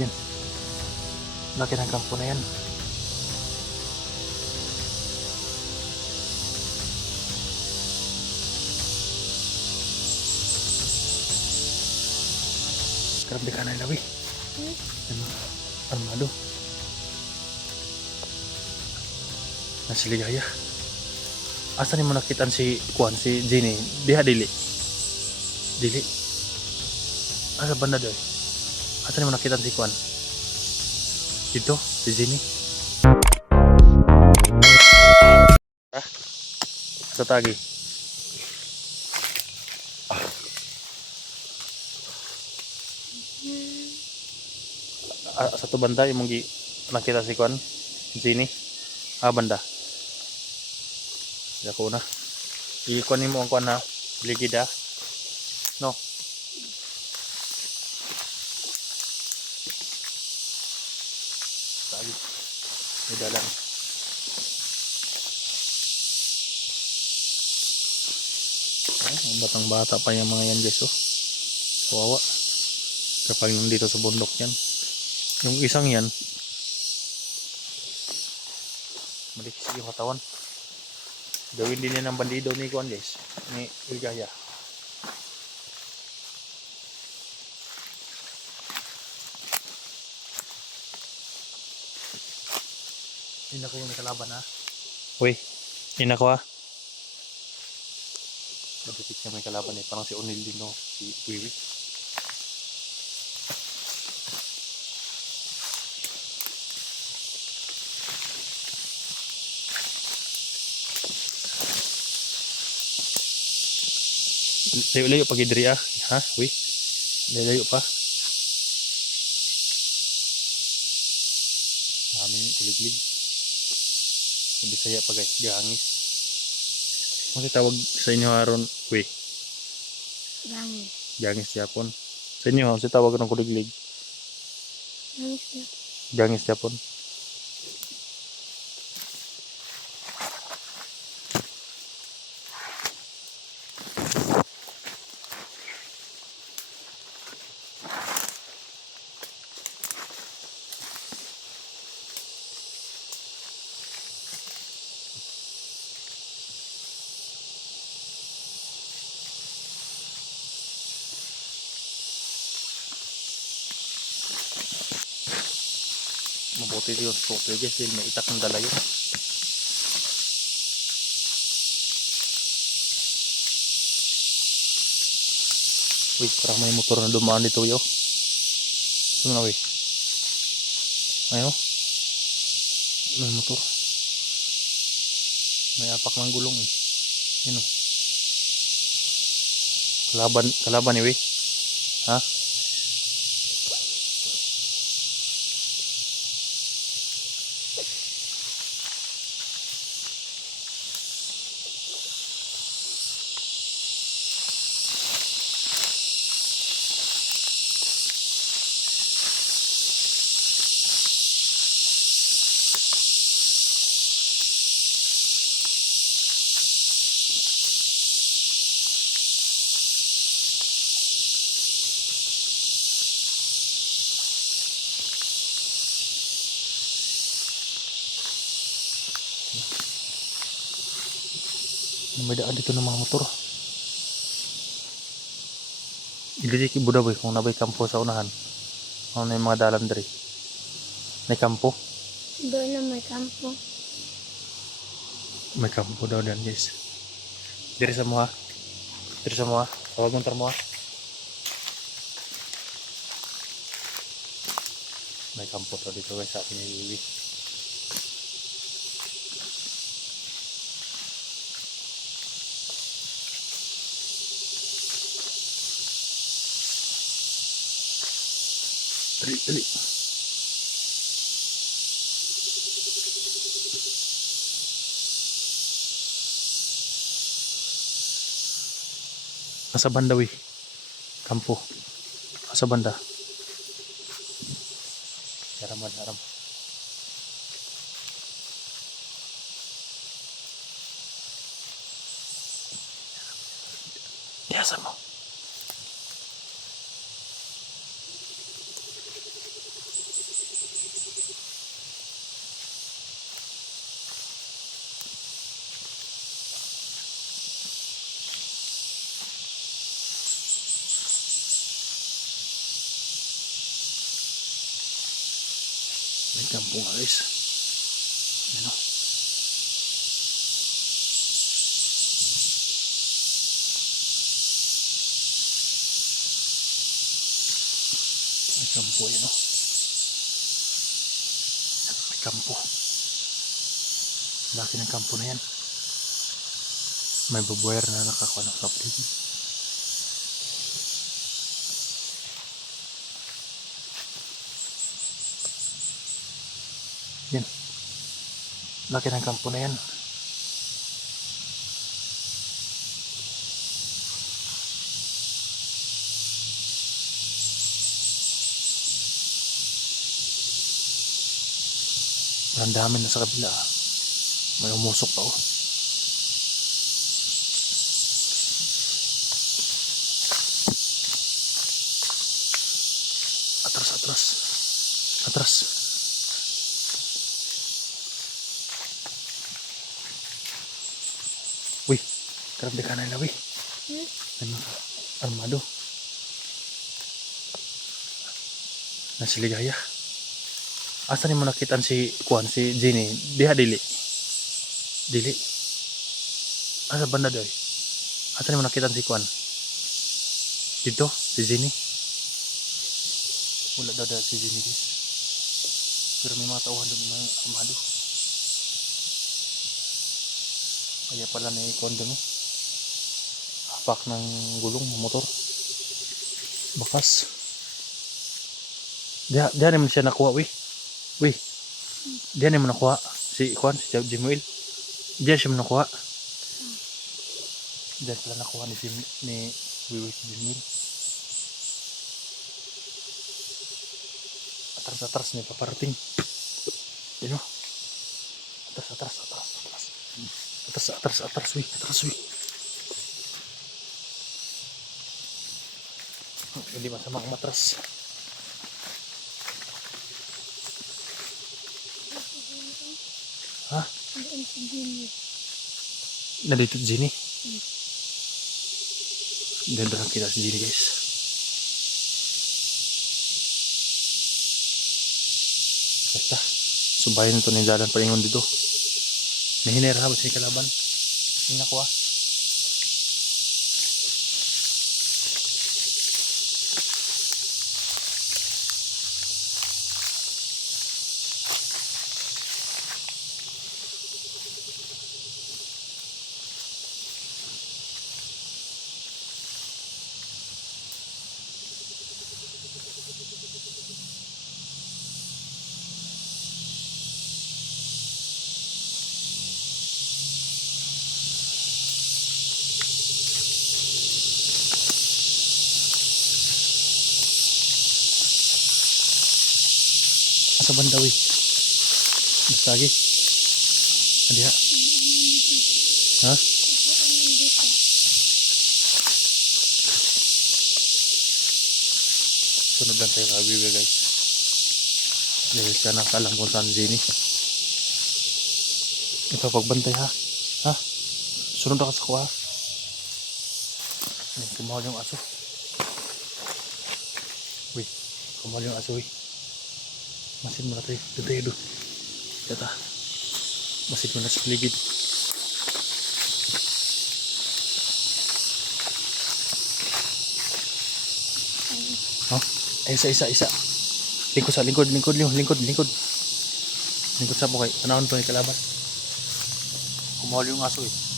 Yan. Laki ng kampo na yan. Grabe ka na ilawi. Ano? Armado. Nasi Ligaya. Asa ni mo nakitaan si Kuan, si Jenny? Diha dili. Dili. Asa banda doy? Asa ni mo nakitaan si Kuan? Dito, si Jenny. Ah? Sa tagi. Sa to banda imong gi nakita si Kuan? Jenny. Banda. Dako na. I-kuan nimo ang kuan ha. Ligid ha. No. Tagi. Idalan. Ang batang bata pa yung mga yan guys oh. Kawawa. Kapag nandito sa bundok yan. Yung isang yan. Malikis yung katawan. Gawin din yan ng bandido ni Kuan guys. Ni Ligaya. Hindi na ko yung nakalaban ha. Uy, hindi na ko ha. Mabipit siya may kalaban eh. Parang si Onil din no. Si Wiwi. Layo-layo pag idri ah. Ha? Uy. Layo pa. Dami kuliglig. Sa Bisaya pa guys. Gangis. Ano tawag sa inyo haron? Uy. Gangis. Gangis Japon. Sa inyo ano tawag ng kuliglig? Gangis na. Gangis Japon. Mabuti yun. Sukli guys. Dahil may itak ng dala yun. Uy, parang may motor na dumaan dito yo. Ano na uy? Ayo. May motor. May apak ng gulong eh. Yun o. Kalaban eh uy. Ha? May daan dito ng mga motor. Ilili buda boy kung nabay kampo sa unahan. Ano na yung mga dalan diri? May kampo? Doon na may kampo. May kampo daw diyan guys. Diri sa mo ha. Diri sa mo ha. Tawag mo mo ha. May kampo daw dito guys sa akin ni Wiwi. Dali. Asa banda wi? Kampo. Asa banda? Haram. Asa mo? May kampo nga guys. Ano? May kampo yun o. May kampo. Laki ng kampo na yan. May babuwer na nakakuha ng kapatid. Yan. Laki ng kampo na yan. Parang dami na sa kabila. May umusok pa oh. Atras, atras. Atras. Uy, karabde ka na nila, uy. May mga armado. Nasiligaya. Asa ni mo nakitaan si Kuan, si Jenny? Diha dili. Dili. Asa banda doy? Asa ni mo nakitaan si Kuan? Dito, si Jenny. Wala daw si Jenny guys. Pero may mga tauhan doon, mga armado. Kaya pala na i-kuan doon. Hapak ng gulong, motor. Bakas. Diyan naman siya nakuha, uy. Uy. Diyan naman nakuha. Si Kuan, si Jimuel. Diyan siya nakuha. Diyan pala nakuha ni Jimuel. Atras niya paparating. Yun o. Atras, uy. Hindi masamang matras. Ha? Doon si Jimmy. Nandito si Jenny. Ganda lang kita si Jenny guys. Basta. Subayin ito ng jalan palingon dito. Nahinera ba siya kalaban? Tingnan ko ah. Asa banda uy? Basta lagi. Adi ha? Ha? Sunod lang tayo kabibi guys. Dahil siya nakalam kung saan Jenny. Ito pagbantay ha. Ha? Sunod ako sa kuha. Kumahal yung aso. Uy. Kumahal yung aso uy. Masin mo na tayo. Dito. Data. Masin mo na sa paligid. Oh, isa. Lingkod. Lingkod sa mo kay. Panahon to ni kalaban. Kumahal yung aso eh.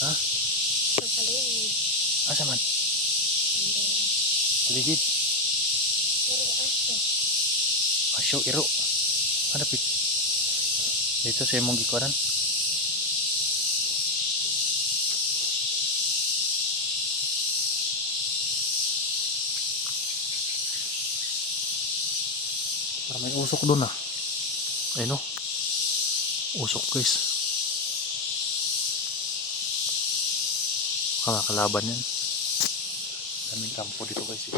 Ha? Asa man? Paligid. Asyo, iro. Hanapit. Dito sa imong gikuanan. Para may usok doon ah. Ayun o. Usok guys. Kalaban yan. Daming kampo dito guys.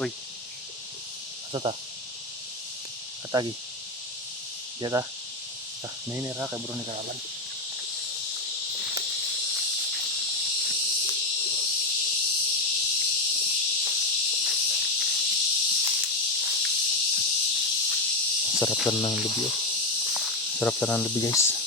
Uy. Asa ta? Atagi. Diya ta. Nahinira kay bro ni kalaban. Sarap lang ng lubi oh. Sarap lang ng lubi guys.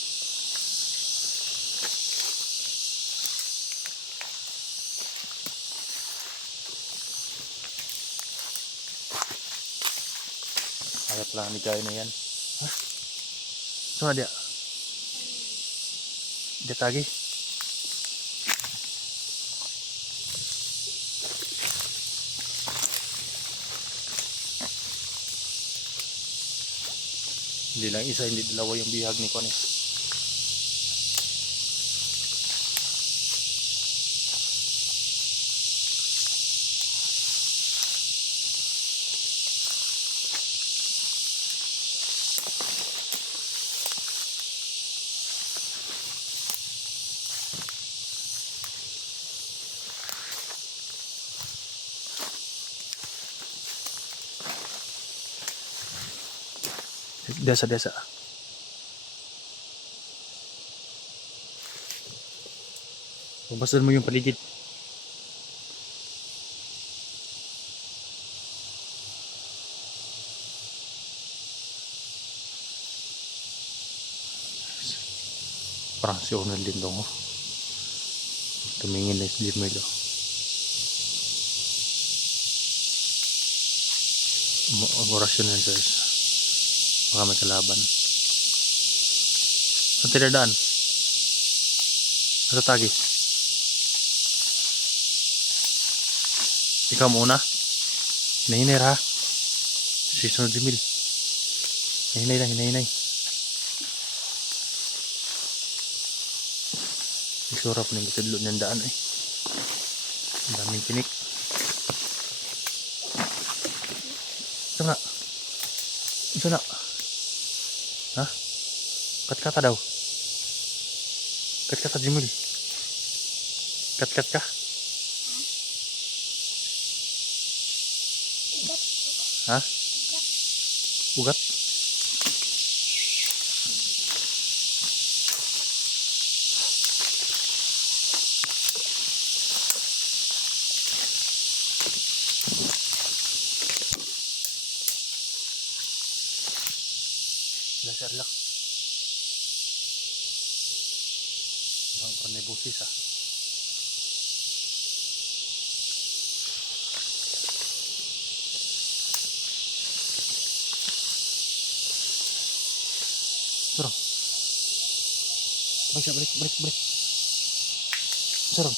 Sarap lang ni gaya na yan. Ha? Saan dia? Dia tagi. Hindi lang isa, hindi dalawa yung bihag ni Kon eh. Desa-desa. Pabasdan mo yung paligid. Parang si Onel din dong oh. Tumingin na si Jirmelo. Orasyon na guys. Baka may kalaban. Saan tinadaan? Asa tagi? Ikaw muna. Hinahinay ha. Si Sunod Jimil. Hinahinay lang, hinahinay. Isura po ng kitadlo ng daan eh. Ang daming tinik. Ito nga. Ito na. Ha? Kat-kata daw. Kat-kata Jimil. Kat-kat ka? Ha? Ugat? Lasar lang. Parang may busis ah. Sarang. Balik. Sarang.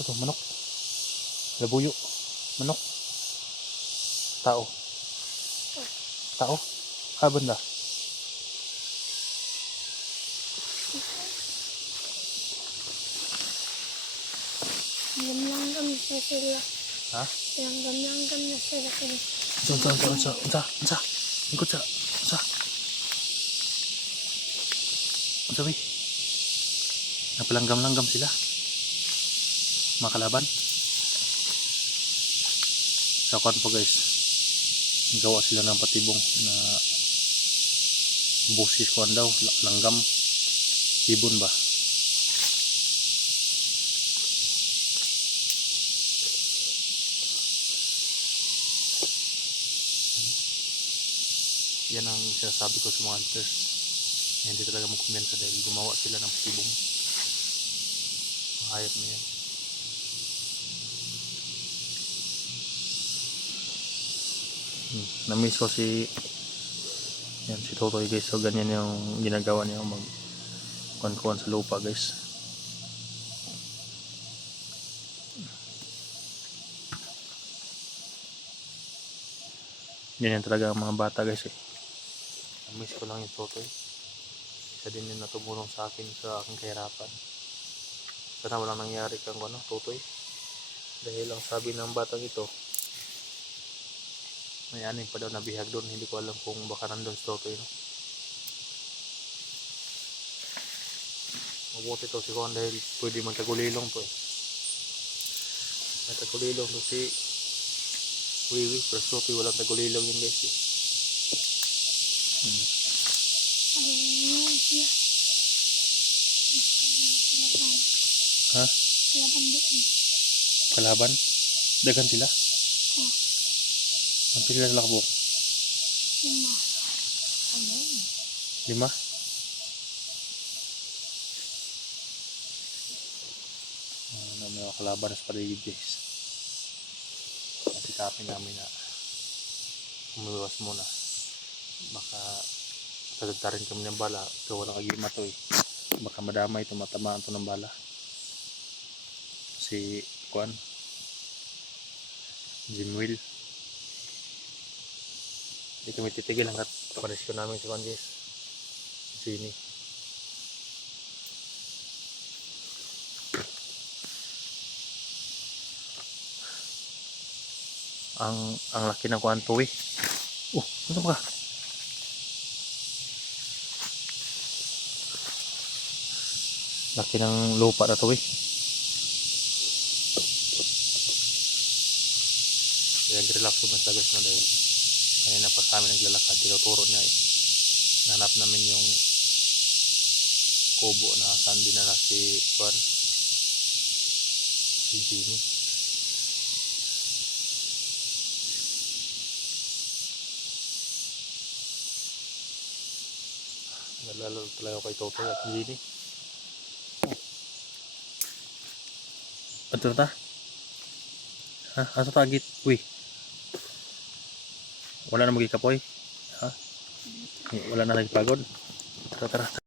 Ito, manok. Labuyo. Manok. Tao. Tao? Banda. Langgam na sila. Ha? Langgam na sila. Unsa? Ikut sa. Unsa? Unsa ba? Napalanggam-langgam sila. Mga kalaban. Sa kwan po guys. Gawa sila ng patibong na busis kwan daw. Langgam. Ibon ba? Yan ang sinasabi ko sa mga hunters. Hindi talaga magkumenta dahil gumawa sila ng patibong. Hayop na yan. Na-miss ko si Totoy guys. So ganyan yung ginagawa niya mag kuwan sa lupa guys. Ganyan talaga ang mga bata guys eh. Na-miss ko lang yung Totoy. Isa din yung natubulong sa akin sa aking kahirapan. Sana walang nangyari kang Totoy. Dahil ang sabi ng batang ito, may aning pa daw na bihag doon. Hindi ko alam kung baka nandun si Totoy no. Mabuti to si Juan dahil pwede magkagulilong to eh. May tagulilong to si Wiwi. Pero Sophie walang tagulilong yun guys eh. Ayun siya. Laban. Ha? Laban doon. Kalaban? Dagan sila? Oh, Ang pila sila kabuk? 5. Ayun. 5? Ano may mga kalaban sa paligid guys. Nasikapin namin na umiwas muna. Baka tatagtarin kami ng bala. Ikaw walang agima to eh. Baka madamay ito, matamaan to ng bala. Si Kuan Jimwil. Hindi kami titigil hanggat panisyo namin si Kuan guys. Sini. Ang laki ng Kuan to eh. Ano ba? Laki ng lupa na to eh. Nag-relax ko mas tagas na dahil kanina pa kami naglalakad, tinuturo niya eh. Nahanap namin yung kubo na saan dinala si Juan, si Jimmy. Nalala talaga kay Totoy at Jimmy. Ano ta? Ha? Asa tagit? Uy. Wala na magikapoy. Ha? Wala na nagpagod. Tara, tara.